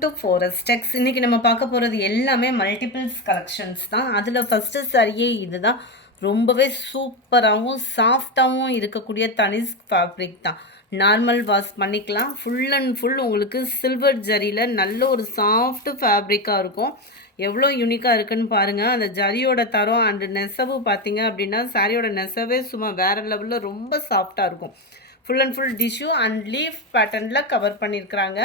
To forest டெக்ஸ் இன்னைக்கு நம்ம பார்க்க போகிறது எல்லாமே மல்டிபிள்ஸ் கலெக்ஷன்ஸ் தான். அதில் ஃபஸ்ட்டு சரியே இதுதான். ரொம்பவே சூப்பராகவும் சாஃப்டாகவும் இருக்கக்கூடிய தனிஸ் ஃபேப்ரிக் தான். நார்மல் வாஷ் பண்ணிக்கலாம். ஃபுல் அண்ட் ஃபுல் உங்களுக்கு சில்வர் ஜரியில் நல்ல ஒரு சாஃப்ட் ஃபேப்ரிக்காக இருக்கும். எவ்வளோ யூனிக்காக இருக்குன்னு பாருங்கள். அந்த ஜரியோட தரம் அண்டு நெசவு பார்த்தீங்க அப்படின்னா சாரியோட நெசவே சும்மா வேறு லெவலில் ரொம்ப சாஃப்டாக இருக்கும். Full and full tissue and leaf பேட்டர்னில் கவர் பண்ணியிருக்கிறாங்க.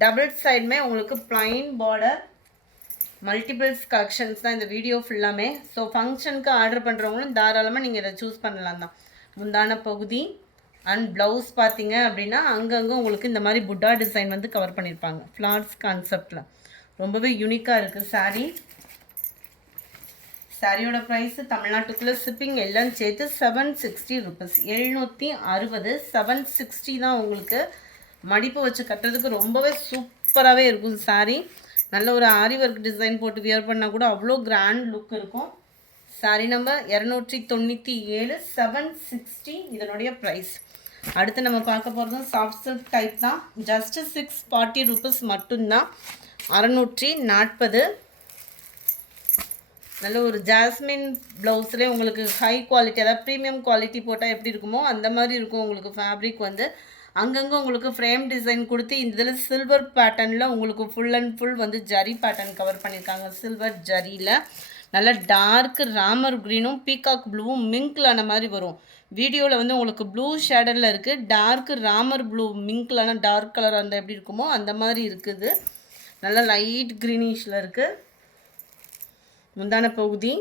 டபுள் சைடுமே உங்களுக்கு பிளைன் பார்டர். மல்டிபிள்ஸ் கலெக்ஷன்ஸ் தான் இந்த வீடியோ ஃபுல்லாமே. ஸோ ஃபங்க்ஷனுக்கு ஆர்டர் பண்ணுறவங்களும் தாராளமாக நீங்கள் இதை சூஸ் பண்ணலாம் தான். முந்தான பகுதி அண்ட் ப்ளவுஸ் பார்த்தீங்க அப்படின்னா அங்கங்கே உங்களுக்கு இந்த மாதிரி புட்டா டிசைன் வந்து கவர் பண்ணியிருப்பாங்க ஃப்ளார்ஸ் கான்செப்டில். ரொம்பவே யூனிக்காக இருக்குது சாரீ. சாரியோட ப்ரைஸு தமிழ்நாட்டுக்குள்ளே ஷிப்பிங் எல்லாம் சேர்த்து 760 ருபீஸ். 760 760 தான். உங்களுக்கு மடிப்பு வச்சு கட்டுறதுக்கு ரொம்பவே சூப்பராகவே இருக்கும் சாரீ. நல்ல ஒரு ஆரி ஒர்க் டிசைன் போட்டு வியர் பண்ணால் கூட அவ்வளோ கிராண்ட் லுக் இருக்கும். சாரீ நம்பர் 297 760 இதனுடைய ப்ரைஸ். அடுத்து நம்ம பார்க்க போகிறதும் சாஃப்ட் சில்க் டைப் தான். ஜஸ்ட்டு 640 ருபீஸ் மட்டும்தான். 640. நல்ல ஒரு ஜாஸ்மின் ப்ளவுஸ்லேயே உங்களுக்கு ஹை குவாலிட்டி, அதாவது ப்ரீமியம் குவாலிட்டி போட்டால் எப்படி இருக்குமோ அந்த மாதிரி இருக்கும். உங்களுக்கு ஃபேப்ரிக் வந்து அங்கங்கே உங்களுக்கு ஃப்ரேம் டிசைன் கொடுத்து இந்த இதில் சில்வர் பேட்டர்னில் உங்களுக்கு ஃபுல் அண்ட் ஃபுல் வந்து ஜரி பேட்டர்ன் கவர் பண்ணியிருக்காங்க. சில்வர் ஜரியில் நல்ல டார்க் ராமர் க்ரீனும் பீகாக் ப்ளூவும் மிங்க்லான மாதிரி வரும். வீடியோவில் வந்து உங்களுக்கு ப்ளூ ஷேடரில் இருக்குது. டார்க் ராமர் ப்ளூ மிங்க்லான டார்க் கலர் அந்த எப்படி இருக்குமோ அந்த மாதிரி இருக்குது. நல்லா லைட் க்ரீனிஷில் இருக்குது. முந்தான பகுதி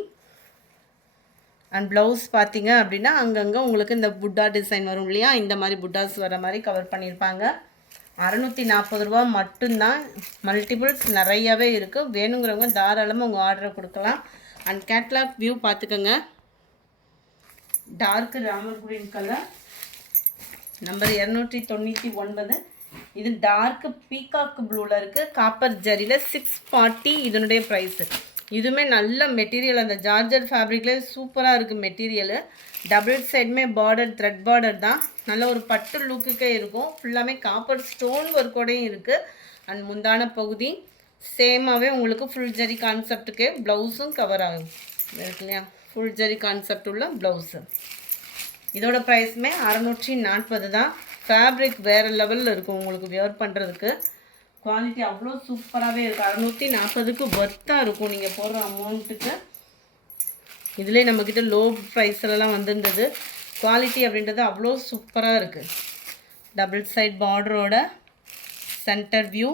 அண்ட் ப்ளவுஸ் பார்த்தீங்க அப்படின்னா அங்கங்கே உங்களுக்கு இந்த புட்டா டிசைன் வரும் இல்லையா, இந்த மாதிரி புட்டாஸ் வர மாதிரி கவர் பண்ணியிருப்பாங்க. 640 ரூபா மட்டும்தான். மல்டிபிள்ஸ் நிறையாவே இருக்குது. வேணுங்கிறவங்க தாராளமாக உங்கள் ஆர்டரை கொடுக்கலாம். அண்ட் கேட்லாக் வியூ பார்த்துக்கோங்க. டார்க் ராமர் க்ரீன் கலர் நம்பர் 299. இது டார்க் பீகாக் ப்ளூவில் இருக்குது. காப்பர் ஜரியில் 640 இதனுடைய ப்ரைஸு. இதுவுமே நல்ல மெட்டீரியல். அந்த ஜார்ஜர் ஃபேப்ரிக்லேயே சூப்பராக இருக்குது மெட்டீரியலு. டபுள் சைடுமே பார்டர் த்ரெட் பார்டர் தான். நல்ல ஒரு பட்டு லுக்குக்கே இருக்கும். ஃபுல்லாமே காப்பர் ஸ்டோன் ஒர்க்கோடையும் இருக்குது. அண்ட் முந்தான பகுதி சேமாகவே உங்களுக்கு ஃபுல் ஜரி கான்செப்டுக்கே ப்ளவுஸும் கவர் ஆகும் இருக்கு இல்லையா. ஃபுல் ஜரி கான்செப்ட் உள்ள ப்ளவுஸு. இதோட ப்ரைஸுமே 640 தான். ஃபேப்ரிக் வேறு லெவலில் இருக்கும் உங்களுக்கு வியர் பண்ணுறதுக்கு. குவாலிட்டி அவ்வளோ சூப்பராகவே இருக்குது. 640க்கு ஒர்த்தாக இருக்கும் நீங்கள் போடுற அமௌண்ட்டுக்கு. இதிலே நம்மக்கிட்ட லோ ப்ரைஸ்லலாம் வந்திருந்தது. குவாலிட்டி அப்படின்றது அவ்வளோ சூப்பராக இருக்குது. டபுள் சைட் பார்டரோட சென்டர் வியூ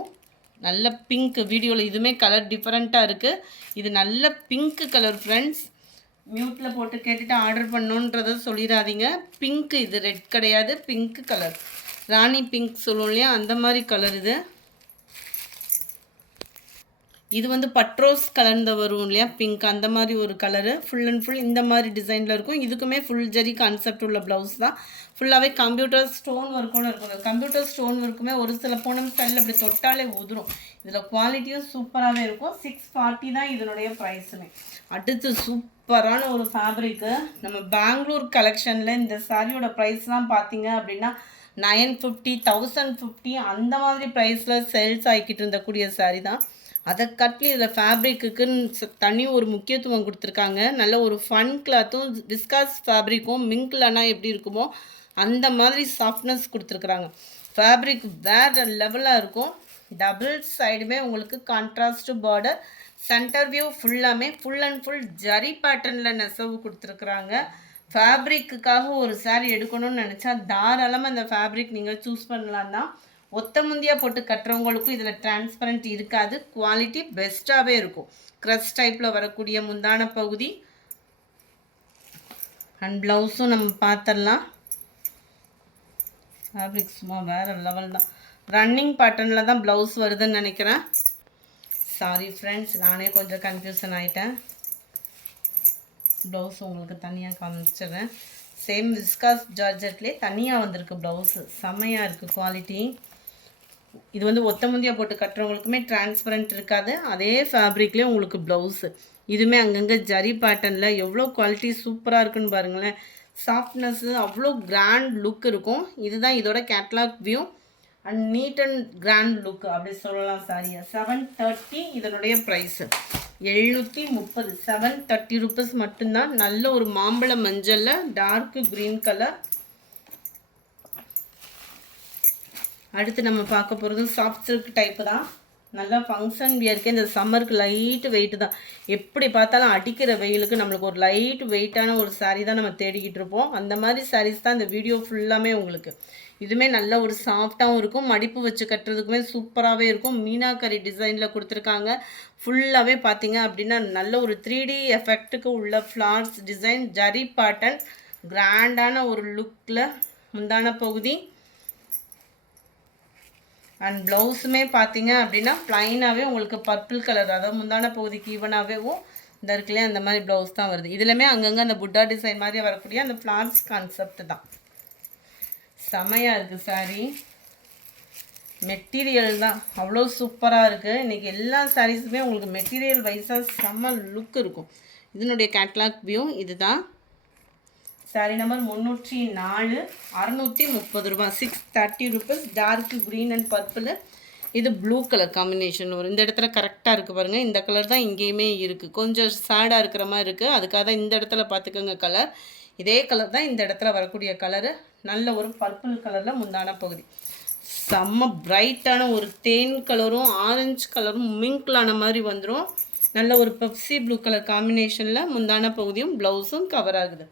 நல்ல பிங்க். வீடியோவில் இதுவுமே கலர் டிஃப்ரெண்ட்டாக இருக்குது. இது நல்ல பிங்க் கலர் ஃப்ரெண்ட்ஸ். மியூட்டில் போட்டு கேட்டுட்டு ஆர்டர் பண்ணோன்றதை சொல்லிடாதீங்க. பிங்க், இது ரெட் கிடையாது, பிங்க் கலர். ராணி பிங்க் சொல்லுவோம் இல்லையா, அந்த மாதிரி கலர் இது. இது வந்து பட்ரோஸ் கலர்ந்த வரும் இல்லையா, பிங்க், அந்த மாதிரி ஒரு கலரு. ஃபுல் அண்ட் ஃபுல் இந்த மாதிரி டிசைனில் இருக்கும். இதுக்குமே ஃபுல் ஜரி கான்செப்ட் உள்ள ப்ளவுஸ் தான். ஃபுல்லாகவே கம்ப்யூட்டர் ஸ்டோன் ஒர்க்கோடு இருக்கும். கம்ப்யூட்டர் ஸ்டோன் ஒர்க்குமே ஒரு சில பூனம் ஸ்டைலில் அப்படி தொட்டாலே உதிரும். இதில் குவாலிட்டியும் சூப்பராகவே இருக்கும். 640 தான் இதனுடைய ப்ரைஸுமே. அடுத்து சூப்பரான ஒரு ஃபேப்ரிக்கு நம்ம பெங்களூர் கலெக்ஷனில் இந்த சாரியோட ப்ரைஸ்லாம் பார்த்தீங்க அப்படின்னா 950 1050 அந்த மாதிரி ப்ரைஸில் சேல்ஸ் ஆகிக்கிட்டு இருந்தக்கூடிய சாரி தான். அதை கட்லி இதில் ஃபேப்ரிக்குன்னு தனி ஒரு முக்கியத்துவம் கொடுத்துருக்காங்க. நல்ல ஒரு ஃபன் கிளாத்தும் விஸ்காஸ் ஃபேப்ரிக்கும் மிங்க்லனா எப்படி இருக்குமோ அந்த மாதிரி சாஃப்ட்னஸ் கொடுத்துருக்குறாங்க. ஃபேப்ரிக் வேறு லெவலாக இருக்கும். டபுள் சைடுமே உங்களுக்கு கான்ட்ராஸ்ட் பார்டர். சென்டர் வியூ ஃபுல்லாமே ஃபுல் அண்ட் ஃபுல் ஜரி பேட்டர்னில் நெசவு கொடுத்துருக்குறாங்க. ஃபேப்ரிக்குக்காக ஒரு சாரீ எடுக்கணும்னு நினச்சா தாராளமாக அந்த ஃபேப்ரிக் நீங்கள் சூஸ் பண்ணலாம் தான். ஒத்த முந்தியாக போட்டு கட்டுறவங்களுக்கும் இதில் டிரான்ஸ்பரண்ட் இருக்காது. குவாலிட்டி பெஸ்ட்டாகவே இருக்கும். க்ரஷ் டைப்பில் வரக்கூடிய முந்தான பகுதி அண்ட் ப்ளவுஸும் நம்ம பார்த்துடலாம். ஃபேப்ரிக் சும்மா வேறு லெவல் தான். ரன்னிங் பேட்டர்னில் தான் ப்ளவுஸ் வருதுன்னு நினைக்கிறேன். சாரி ஃப்ரெண்ட்ஸ், நானே கொஞ்சம் கன்ஃபியூஷன் ஆகிட்டேன். ப்ளவுஸ் உங்களுக்கு தனியாக காமிச்சிடுறேன். சேம் விஸ்காஸ் ஜார்ஜெட்லேயே தனியாக வந்திருக்கு ப்ளவுஸு. செம்மையாக இருக்குது குவாலிட்டி. இது வந்து ஒத்த முந்தியாக போட்டு கட்டுறவங்களுக்குமே டிரான்ஸ்பரண்ட் இருக்காது. அதே ஃபேப்ரிக்லேயே உங்களுக்கு ப்ளவுஸு. இதுவுமே அங்கங்கே ஜரி பேட்டர்னில் எவ்வளோ குவாலிட்டி சூப்பராக இருக்குன்னு பாருங்களேன். சாஃப்ட்னஸ்ஸு அவ்வளோ கிராண்ட் லுக் இருக்கும். இதுதான் இதோட catalogue view. And neat and grand look அப்படி சொல்லலாம் சாரியை. 730 இதனுடைய ப்ரைஸு. 730 730 ருபீஸ் மட்டும்தான். நல்ல ஒரு மாம்பழ மஞ்சளில் டார்க்கு க்ரீன் கலர். அடுத்து நம்ம பார்க்க போகிறது சாஃப்ட் சில்க் டைப்பு தான். நல்லா ஃபங்க்ஷன் வியருக்கு இந்த சம்மருக்கு லைட்டு வெயிட்டு தான். எப்படி பார்த்தாலும் அடிக்கிற வெயிலுக்கு நம்மளுக்கு ஒரு லைட் வெயிட்டான ஒரு சாரீ தான் நம்ம தேடிக்கிட்டு இருப்போம். அந்த மாதிரி சாரீஸ் தான் இந்த வீடியோ ஃபுல்லாமே உங்களுக்கு. இதுவுமே நல்ல ஒரு சாஃப்டாகவும் இருக்கும், மடிப்பு வச்சு கட்டுறதுக்குமே சூப்பராகவே இருக்கும். மீனாக்கரி டிசைனில் கொடுத்துருக்காங்க. ஃபுல்லாகவே பார்த்தீங்க அப்படின்னா நல்ல ஒரு 3D எஃபெக்ட்டுக்கு உள்ள ஃப்ளார்ஸ் டிசைன், ஜரி பேட்டர்ன், கிராண்டான ஒரு லுக்கில் முந்தான பகுதி. அண்ட் ப்ளவுஸுமே பார்த்தீங்க அப்படின்னா ப்ளைனாகவே உங்களுக்கு பர்பிள் கலர், அதாவது முந்தான பகுதிக்கு ஈவனாகவேவும் இந்த இருக்குல்லையே அந்த மாதிரி ப்ளவுஸ் தான் வருது. இதுலையுமே அங்கங்கே அந்த புட்டா டிசைன் மாதிரி வரக்கூடிய அந்த ஃப்ளார்ஸ் கான்செப்ட் தான். செமையாக இருக்குது சாரீ. மெட்டீரியல் தான் அவ்வளோ சூப்பராக இருக்குது. இன்றைக்கி எல்லா சாரீஸுமே உங்களுக்கு மெட்டீரியல் வைஸாக செம்ம லுக் இருக்கும். இதனுடைய கேட்லாக் வியூ இது தான். சாரீ நம்பர் 304, 630 ரூபா, 630 rupees. Dark green and purple. இது ப்ளூ கலர் காம்பினேஷன் வரும். இந்த இடத்துல கரெக்டாக இருக்குது பாருங்கள். இந்த கலர் தான் இங்கேயுமே இருக்குது. கொஞ்சம் சேடாக இருக்கிற மாதிரி இருக்குது. அதுக்காக தான் இந்த இடத்துல பார்த்துக்கோங்க கலர். இதே கலர் தான் இந்த இடத்துல வரக்கூடிய கலரு. நல்ல ஒரு பர்பிள் கலரில் முந்தான பகுதி. செம்ம பிரைட்டான ஒரு தேன் கலரும் ஆரஞ்சு கலரும் மிங்க்லான மாதிரி வந்துடும். நல்ல ஒரு பெப்சி ப்ளூ கலர் காம்பினேஷனில் முந்தான பகுதியும் ப்ளவுஸும் கவர் ஆகுது.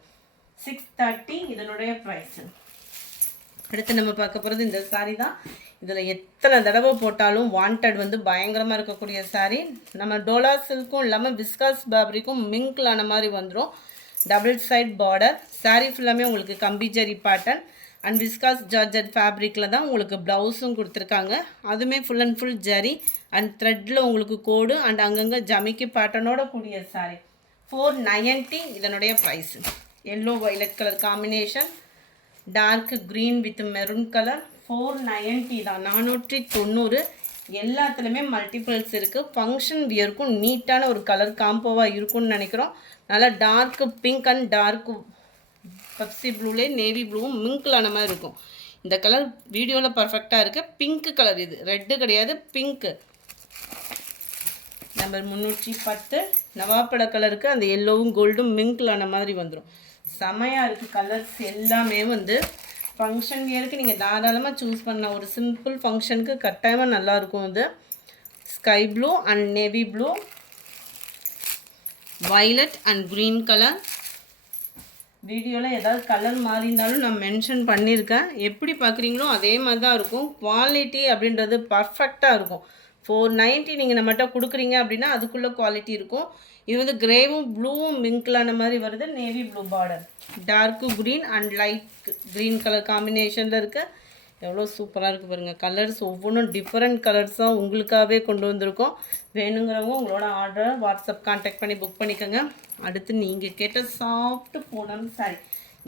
630 இதனுடைய ப்ரைஸு. அடுத்து நம்ம பார்க்க போகிறது இந்த சாரீ தான். இதில் எத்தனை தடவை போட்டாலும் வாண்டட் வந்து பயங்கரமாக இருக்கக்கூடிய சாரீ. நம்ம டோலா சில்க்கும் இல்லாமல் விஸ்காஸ் ஃபேப்ரிக்கும் மிங்க்லான மாதிரி வந்துடும். Double side border. சாரீ ஃபுல்லாமே உங்களுக்கு கம்பி zari pattern and viscose georgette ஃபேப்ரிக்கில் தான் உங்களுக்கு ப்ளவுஸும் கொடுத்துருக்காங்க. அதுவுமே full and full zari and த்ரெட்டில் உங்களுக்கு கோடு அண்ட் அங்கங்கே ஜமிக்கி பேட்டர்னோட கூடிய சாரீ. 490 இதனுடைய price. Yellow violet colour combination, dark green with maroon colour. 490 தான், 490. எல்லாத்துலேயுமே மல்டிபிள்ஸ் இருக்குது. ஃபங்க்ஷன் வியருக்கும் நீட்டான ஒரு கலர் காம்போவாக இருக்கும்னு நினைக்கிறோம். நல்லா dark pink and dark Pepsi ப்ளூலே நேவி ப்ளூவும் மிங்க்லான மாதிரி இருக்கும். இந்த கலர் வீடியோவில் பர்ஃபெக்டாக இருக்குது. பிங்க் கலர், இது ரெட்டு கிடையாது, பிங்க்கு. நம்பர் 310 நவாப்பழ கலருக்கு அந்த எல்லோவும் கோல்டும் மிங்க்லான மாதிரி வந்துடும். செமையாக இருக்குது. கலர்ஸ் எல்லாமே வந்து ஃபங்க்ஷன் வியருக்கு நீங்கள் தாராளமாக சூஸ் பண்ண ஒரு சிம்பிள் ஃபங்க்ஷனுக்கு கட்டாயமாக நல்லாயிருக்கும். இது sky blue and navy blue, violet and green colour. வீடியோவில் ஏதாவது கலர் மாறி இருந்தாலும் நான் மென்ஷன் பண்ணியிருக்கேன். எப்படி பார்க்குறீங்களோ அதே மாதிரி தான் இருக்கும். குவாலிட்டி அப்படின்றது பர்ஃபெக்டாக இருக்கும். 490 நீங்கள் நம்மகிட்ட கொடுக்குறீங்க அப்படின்னா அதுக்குள்ளே குவாலிட்டி இருக்கும். இது வந்து கிரேவும் ப்ளூவும் மிங்க்லான மாதிரி வருது. Navy blue border, dark green and light green colour காம்பினேஷனில் இருக்குது. எவ்வளோ சூப்பராக இருக்குது பாருங்கள். கலர்ஸ் ஒவ்வொன்றும் டிஃப்ரெண்ட் கலர்ஸாக உங்களுக்காகவே கொண்டு வந்திருக்கோம். வேணுங்கிறவங்க உங்களோட ஆர்டரை வாட்ஸ்அப் கான்டாக்ட் பண்ணி புக் பண்ணிக்கோங்க. அடுத்து நீங்கள் கேட்ட soft Poonam sorry,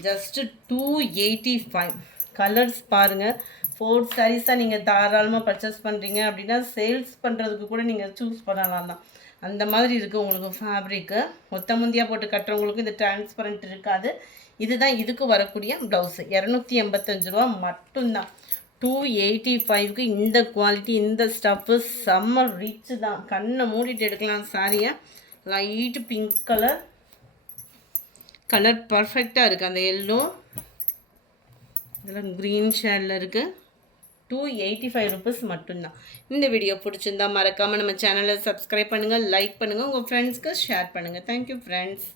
just 285. Colours பாருங்கள். 4 சாரீஸாக நீங்கள் தாராளமாக பர்ச்சேஸ் பண்ணுறீங்க அப்படின்னா சேல்ஸ் பண்ணுறதுக்கு கூட நீங்கள் சூஸ் பண்ணலாம் தான். அந்த மாதிரி இருக்குது உங்களுக்கு ஃபேப்ரிக்கு. மொத்த முந்தியாக போட்டு கட்டுறவங்களுக்கு இந்த டிரான்ஸ்பரண்ட் இருக்காது. இதுதான் இதுக்கு வரக்கூடிய ப்ளவுஸு. 285 ரூபா மட்டும்தான். 285க்கு இந்த குவாலிட்டி, இந்த ஸ்டஃப்பு செம்ம ரிச்சு தான். கண்ணை மூடிட்டு எடுக்கலாம் சாரியை. லைட்டு பிங்க் கலர், கலர் பர்ஃபெக்டாக இருக்குது. அந்த எல்லோ இதெல்லாம் க்ரீன் ஷேடில் இருக்குது. 285 ருபீஸ் மட்டும்தான். இந்த வீடியோ பிடிச்சிருந்தா மறக்காமல் நம்ம சேனலை சப்ஸ்கிரைப் பண்ணுங்கள், லைக் பண்ணுங்கள், உங்கள் ஃப்ரெண்ட்ஸ்க்கு ஷேர் பண்ணுங்கள். Thank you friends.